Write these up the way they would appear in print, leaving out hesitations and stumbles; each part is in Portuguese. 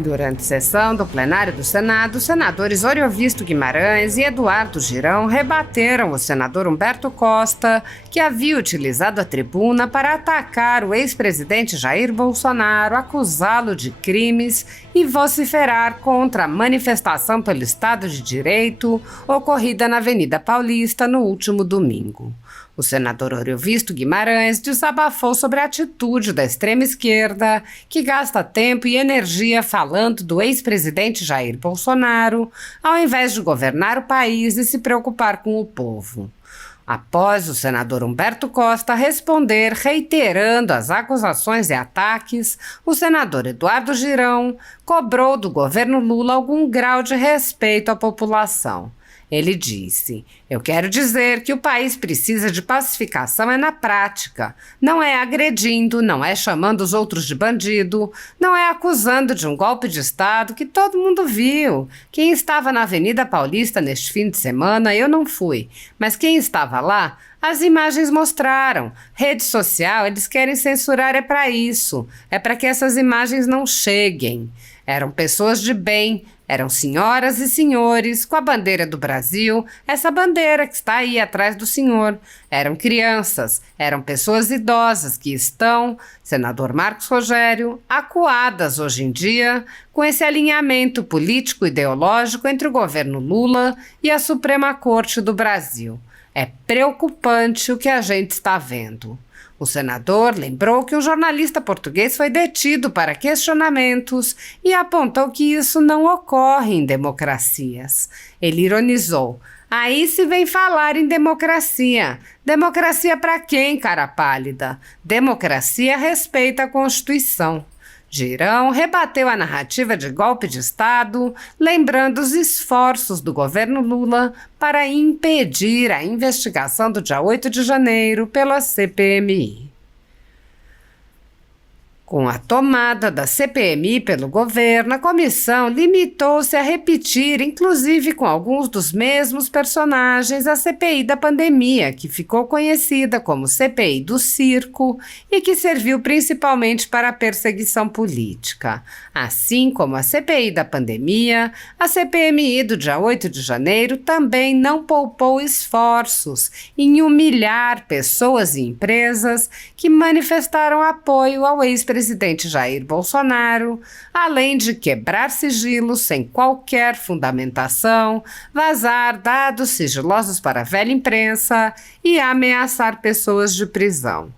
Durante sessão do plenário do Senado, os senadores Oriovisto Guimarães e Eduardo Girão rebateram o senador Humberto Costa, que havia utilizado a tribuna para atacar o ex-presidente Jair Bolsonaro, acusá-lo de crimes e vociferar contra a manifestação pelo Estado de Direito ocorrida na Avenida Paulista no último domingo. O senador Oriovisto Guimarães desabafou sobre a atitude da extrema-esquerda, que gasta tempo e energia falando do ex-presidente Jair Bolsonaro, ao invés de governar o país e se preocupar com o povo. Após o senador Humberto Costa responder reiterando as acusações e ataques, o senador Eduardo Girão cobrou do governo Lula algum grau de respeito à população. Ele disse: "Eu quero dizer que o país precisa de pacificação na prática. Não é agredindo, não é chamando os outros de bandido, não é acusando de um golpe de Estado que todo mundo viu. Quem estava na Avenida Paulista neste fim de semana, eu não fui, mas quem estava lá, as imagens mostraram. Rede social, eles querem censurar, é para isso. É para que essas imagens não cheguem. Eram pessoas de bem, eram senhoras e senhores com a bandeira do Brasil, essa bandeira que está aí atrás do senhor. Eram crianças, eram pessoas idosas que estão, senador Marcos Rogério, acuadas hoje em dia com esse alinhamento político-ideológico entre o governo Lula e a Suprema Corte do Brasil. É preocupante o que a gente está vendo." O senador lembrou que um jornalista português foi detido para questionamentos e apontou que isso não ocorre em democracias. Ele ironizou: "Aí se vem falar em democracia. Democracia para quem, cara pálida? Democracia respeita a Constituição." Girão rebateu a narrativa de golpe de Estado, lembrando os esforços do governo Lula para impedir a investigação do dia 8 de janeiro pela CPMI. Com a tomada da CPMI pelo governo, a comissão limitou-se a repetir, inclusive com alguns dos mesmos personagens, a CPI da pandemia, que ficou conhecida como CPI do circo e que serviu principalmente para a perseguição política. Assim como a CPI da pandemia, a CPMI do dia 8 de janeiro também não poupou esforços em humilhar pessoas e empresas que manifestaram apoio ao ex-presidente Jair Bolsonaro, além de quebrar sigilos sem qualquer fundamentação, vazar dados sigilosos para a velha imprensa e ameaçar pessoas de prisão.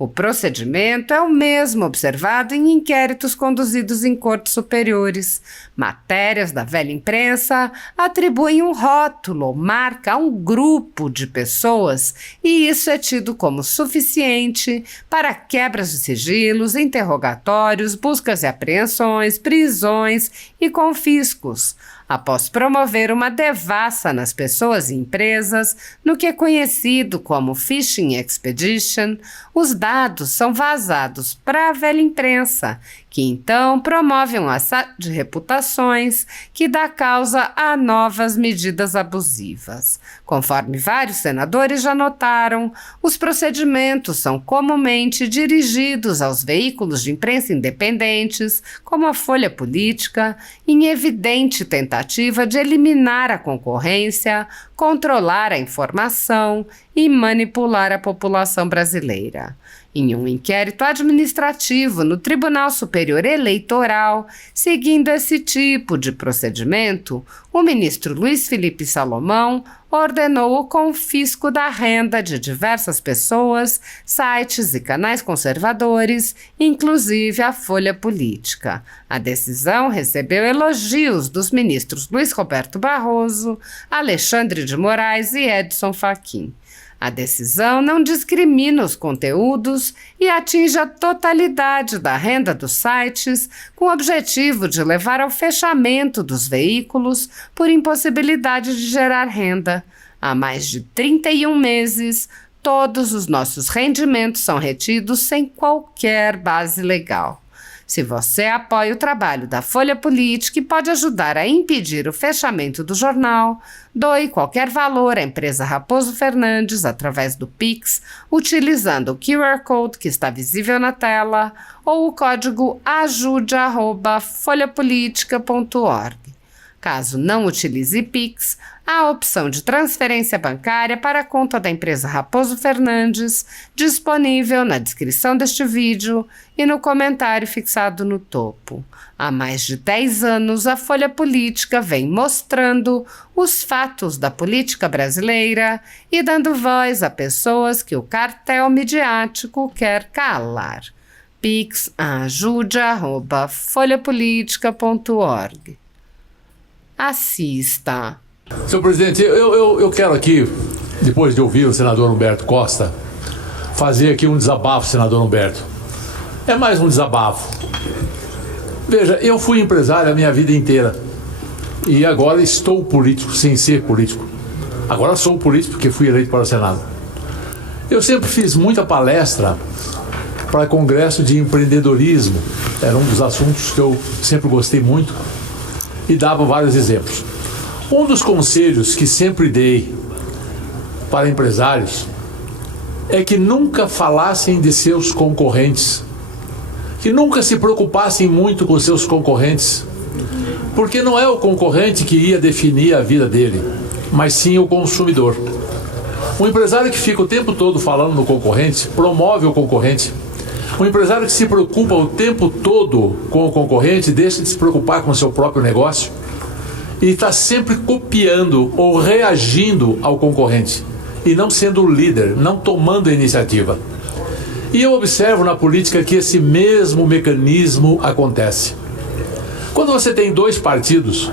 O procedimento é o mesmo observado em inquéritos conduzidos em cortes superiores. Matérias da velha imprensa atribuem um rótulo ou marca a um grupo de pessoas e isso é tido como suficiente para quebras de sigilos, interrogatórios, buscas e apreensões, prisões e confiscos, após promover uma devassa nas pessoas e empresas, no que é conhecido como Phishing Expedition. Os dados são vazados para a velha imprensa, que então promove um assalto de reputações que dá causa a novas medidas abusivas. Conforme vários senadores já notaram, os procedimentos são comumente dirigidos aos veículos de imprensa independentes, como a Folha Política, em evidente tentativa de eliminar a concorrência, controlar a informação e manipular a população brasileira. Em um inquérito administrativo no Tribunal Superior Eleitoral, seguindo esse tipo de procedimento, o ministro Luiz Felipe Salomão ordenou o confisco da renda de diversas pessoas, sites e canais conservadores, inclusive a Folha Política. A decisão recebeu elogios dos ministros Luiz Roberto Barroso, Alexandre de Moraes e Edson Fachin. A decisão não discrimina os conteúdos e atinge a totalidade da renda dos sites, com o objetivo de levar ao fechamento dos veículos por impossibilidade de gerar renda. Há mais de 31 meses, todos os nossos rendimentos são retidos sem qualquer base legal. Se você apoia o trabalho da Folha Política e pode ajudar a impedir o fechamento do jornal, doe qualquer valor à empresa Raposo Fernandes através do Pix, utilizando o QR Code que está visível na tela ou o código ajude@folhapolitica.org. Caso não utilize Pix, há a opção de transferência bancária para a conta da empresa Raposo Fernandes, disponível na descrição deste vídeo e no comentário fixado no topo. Há mais de 10 anos, a Folha Política vem mostrando os fatos da política brasileira e dando voz a pessoas que o cartel midiático quer calar. Pix ajude@folhapolitica.org. Assista. Senhor presidente, eu quero aqui, depois de ouvir o senador Humberto Costa, fazer aqui um desabafo, senador Humberto. É mais um desabafo. Veja, eu fui empresário a minha vida inteira e agora estou político sem ser político. Agora sou político porque fui eleito para o Senado. Eu sempre fiz muita palestra para congresso de empreendedorismo. Era um dos assuntos que eu sempre gostei muito e dava vários exemplos. Um dos conselhos que sempre dei para empresários é que nunca falassem de seus concorrentes, que nunca se preocupassem muito com seus concorrentes, porque não é o concorrente que ia definir a vida dele, mas sim o consumidor. Um empresário que fica o tempo todo falando no concorrente, promove o concorrente. Um empresário que se preocupa o tempo todo com o concorrente, deixa de se preocupar com o seu próprio negócio e está sempre copiando ou reagindo ao concorrente e não sendo o líder, não tomando a iniciativa. E eu observo na política que esse mesmo mecanismo acontece. Quando você tem dois partidos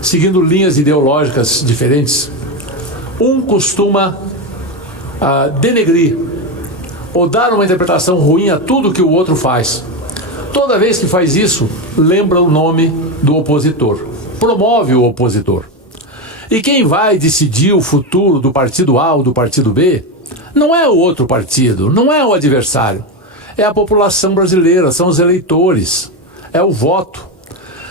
seguindo linhas ideológicas diferentes, um costuma denegrir ou dar uma interpretação ruim a tudo que o outro faz. Toda vez que faz isso, lembra o nome do opositor, promove o opositor. E quem vai decidir o futuro do partido A ou do partido B não é o outro partido, não é o adversário, é a população brasileira, são os eleitores, é o voto.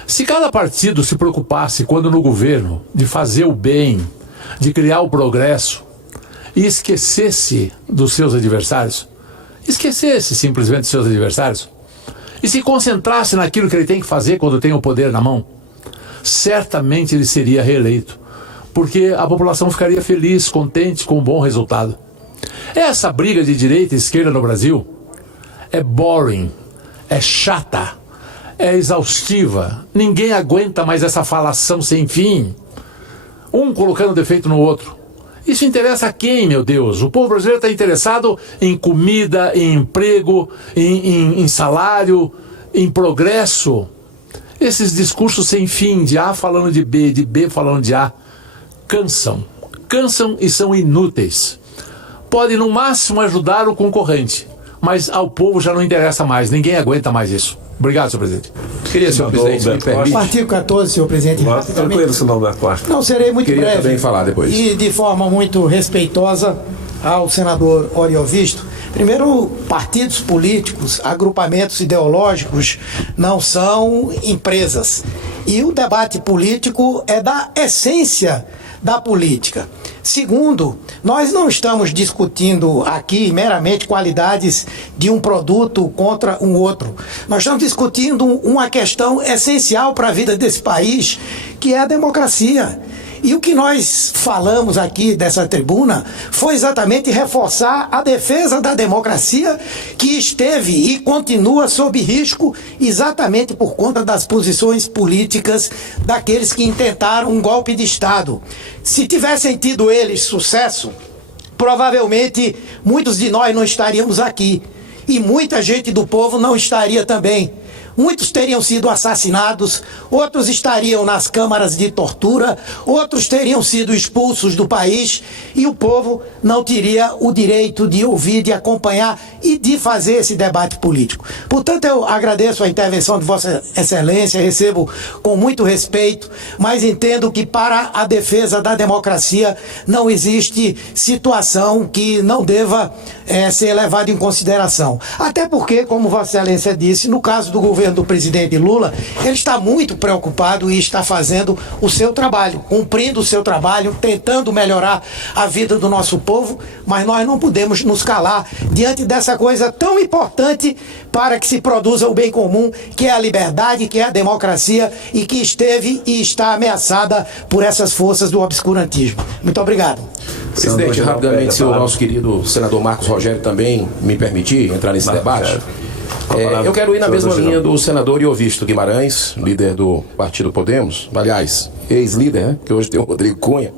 Se cada partido se preocupasse, quando no governo, de fazer o bem, de criar o progresso, e esquecesse dos seus adversários, esquecesse simplesmente dos seus adversários, e se concentrasse naquilo que ele tem que fazer quando tem o poder na mão, certamente ele seria reeleito, porque a população ficaria feliz, contente com um bom resultado. Essa briga de direita e esquerda no Brasil é boring, é chata, é exaustiva, ninguém aguenta mais essa falação sem fim, um colocando defeito no outro. Isso interessa a quem, meu Deus? O povo brasileiro está interessado em comida, em emprego, em salário, em progresso. Esses discursos sem fim, de A falando de B falando de A, cansam e são inúteis. Podem no máximo ajudar o concorrente, mas ao povo já não interessa mais, ninguém aguenta mais isso. Obrigado, senhor presidente. Queria, senhor presidente, me permite. Artigo 14, senhor presidente. Tranquilo, senhor Humberto Costa. Não, serei muito Queria breve. também falar depois. E de forma muito respeitosa ao senador Oriovisto. Primeiro, partidos políticos, agrupamentos ideológicos não são empresas. E o debate político é da essência da política. Segundo, nós não estamos discutindo aqui meramente qualidades de um produto contra um outro. Nós estamos discutindo uma questão essencial para a vida desse país, que é a democracia. E o que nós falamos aqui dessa tribuna foi exatamente reforçar a defesa da democracia, que esteve e continua sob risco exatamente por conta das posições políticas daqueles que intentaram um golpe de Estado. Se tivessem tido eles sucesso, provavelmente muitos de nós não estaríamos aqui e muita gente do povo não estaria também. Muitos teriam sido assassinados, outros estariam nas câmaras de tortura, outros teriam sido expulsos do país e o povo não teria o direito de ouvir, de acompanhar e de fazer esse debate político. Portanto, eu agradeço a intervenção de Vossa Excelência, recebo com muito respeito, mas entendo que para a defesa da democracia não existe situação que não deva ser levada em consideração. Até porque, como Vossa Excelência disse, no caso do governo governo do presidente Lula, ele está muito preocupado e está fazendo o seu trabalho, cumprindo o seu trabalho, tentando melhorar a vida do nosso povo, mas nós não podemos nos calar diante dessa coisa tão importante para que se produza o bem comum, que é a liberdade, que é a democracia e que esteve e está ameaçada por essas forças do obscurantismo. Muito obrigado. Presidente, rapidamente, se o nosso querido senador Marcos Rogério também me permitir entrar nesse debate, eu quero ir na mesma linha do senador Iovisto Guimarães, líder do Partido Podemos, aliás, ex-líder, né, que hoje tem o Rodrigo Cunha,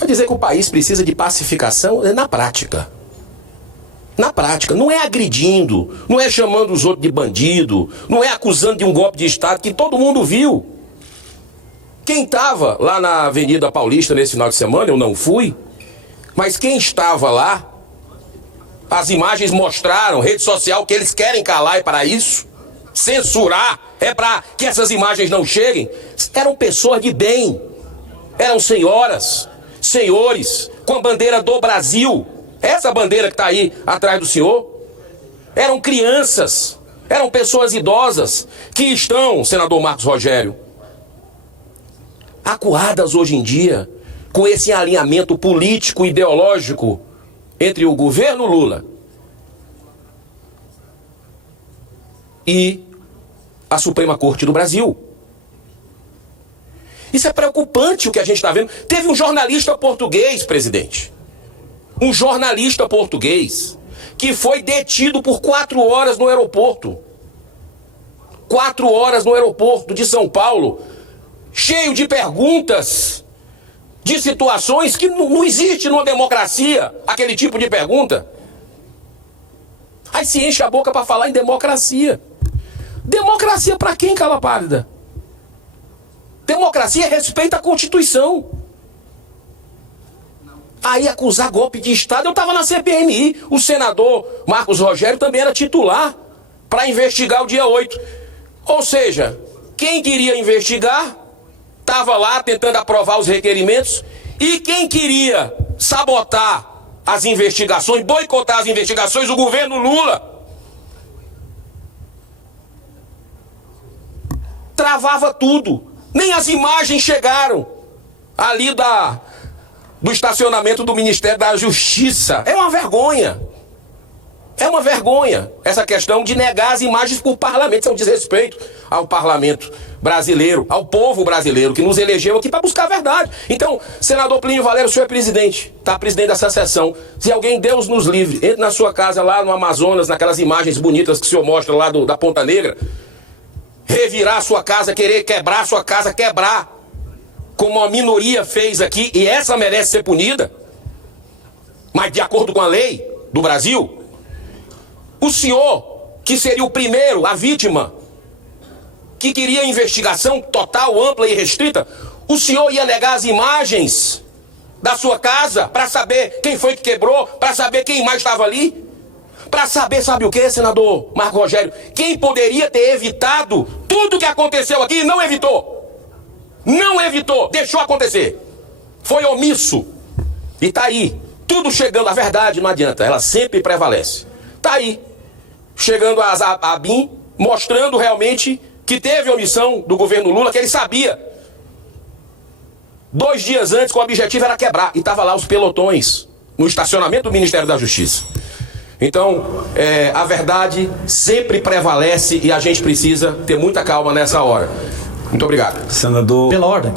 a dizer que o país precisa de pacificação na prática. Na prática, não é agredindo, não é chamando os outros de bandido, não é acusando de um golpe de Estado que todo mundo viu. Quem estava lá na Avenida Paulista nesse final de semana, eu não fui, mas quem estava lá, as imagens mostraram, rede social, que eles querem calar é para isso, censurar é para que essas imagens não cheguem. Eram pessoas de bem, eram senhoras, senhores, com a bandeira do Brasil, essa bandeira que está aí atrás do senhor. Eram crianças, eram pessoas idosas, que estão, senador Marcos Rogério, acuadas hoje em dia, com esse alinhamento político e ideológico entre o governo Lula e a Suprema Corte do Brasil. Isso é preocupante o que a gente está vendo. Teve um jornalista português, presidente, um jornalista português que foi detido por 4 horas no aeroporto. 4 horas no aeroporto de São Paulo, cheio de perguntas, de situações que não existe numa democracia, aquele tipo de pergunta. Aí se enche a boca para falar em democracia. Democracia para quem, cala pálida? Democracia respeita a Constituição. Aí acusar golpe de Estado, eu estava na CPMI, o senador Marcos Rogério também era titular para investigar o dia 8. Ou seja, quem queria investigar estava lá tentando aprovar os requerimentos, e quem queria sabotar as investigações, boicotar as investigações, o governo Lula travava tudo. Nem as imagens chegaram ali do estacionamento do Ministério da Justiça. É uma vergonha. É uma vergonha essa questão de negar as imagens para o parlamento. Isso é um desrespeito ao parlamento brasileiro, ao povo brasileiro que nos elegeu aqui para buscar a verdade. Então, senador Plínio Valério, o senhor é presidente, está presidente dessa sessão. Se alguém, Deus nos livre, entre na sua casa lá no Amazonas, naquelas imagens bonitas que o senhor mostra lá da Ponta Negra, revirar a sua casa, querer quebrar a sua casa, quebrar, como a minoria fez aqui, e essa merece ser punida, mas de acordo com a lei do Brasil. O senhor, que seria o primeiro, a vítima, que queria investigação total, ampla e restrita, o senhor ia negar as imagens da sua casa para saber quem foi que quebrou, para saber quem mais estava ali, para saber, sabe o que, senador Marcos Rogério? Quem poderia ter evitado tudo que aconteceu aqui e não evitou. Não evitou, deixou acontecer. Foi omisso. E tá aí, tudo chegando, a verdade não adianta, ela sempre prevalece. Tá aí, chegando a BIM, mostrando realmente que teve omissão do governo Lula, que ele sabia. 2 dias antes, que o objetivo era quebrar, e tava lá os pelotões no estacionamento do Ministério da Justiça. Então, a verdade sempre prevalece e a gente precisa ter muita calma nessa hora. Muito obrigado. Senador... Pela ordem.